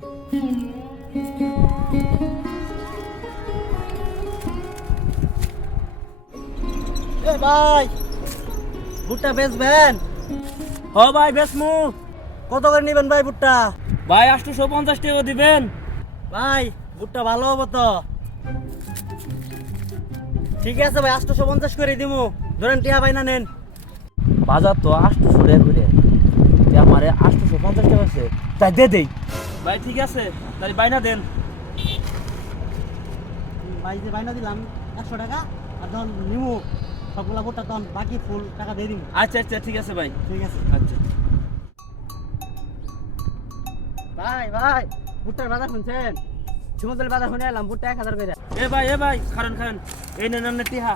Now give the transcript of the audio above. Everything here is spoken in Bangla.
এ ভাই, ভুট্টা বেচবেন? হ ভাই বেসমু। কত করে নেবেন ভাই ভুট্টা? ভাই 850 টাকা দিবেন। ভাই ভুট্টা ভালো হবো তো? ঠিক আছে ভাই, 850 করে দিমু। ধরেন টিয়া ভাই না নেন। বাজার তো 800 টাকা করে, আমারে 850 টাকা আছে, তাই দে দেই। ভাই ঠিক আছে, তাহলে বাইনা দেন। ভাই যে বাইনা দিলাম 100 টাকা, আর তখন নিমু সবগুলা ভুট্টা, তখন বাকি ফুল টাকা দিয়ে দিমু। আচ্ছা আচ্ছা ঠিক আছে ভাই। ঠিক আছে আচ্ছা ভাই। ভাই ভুট্টার বাজার শুনছেন? সমুদ্রের বাজার শুনে এলাম, ভুট্টা 1000 করে। এ ভাই খারান খারান, এই নেন আপনি টিহা।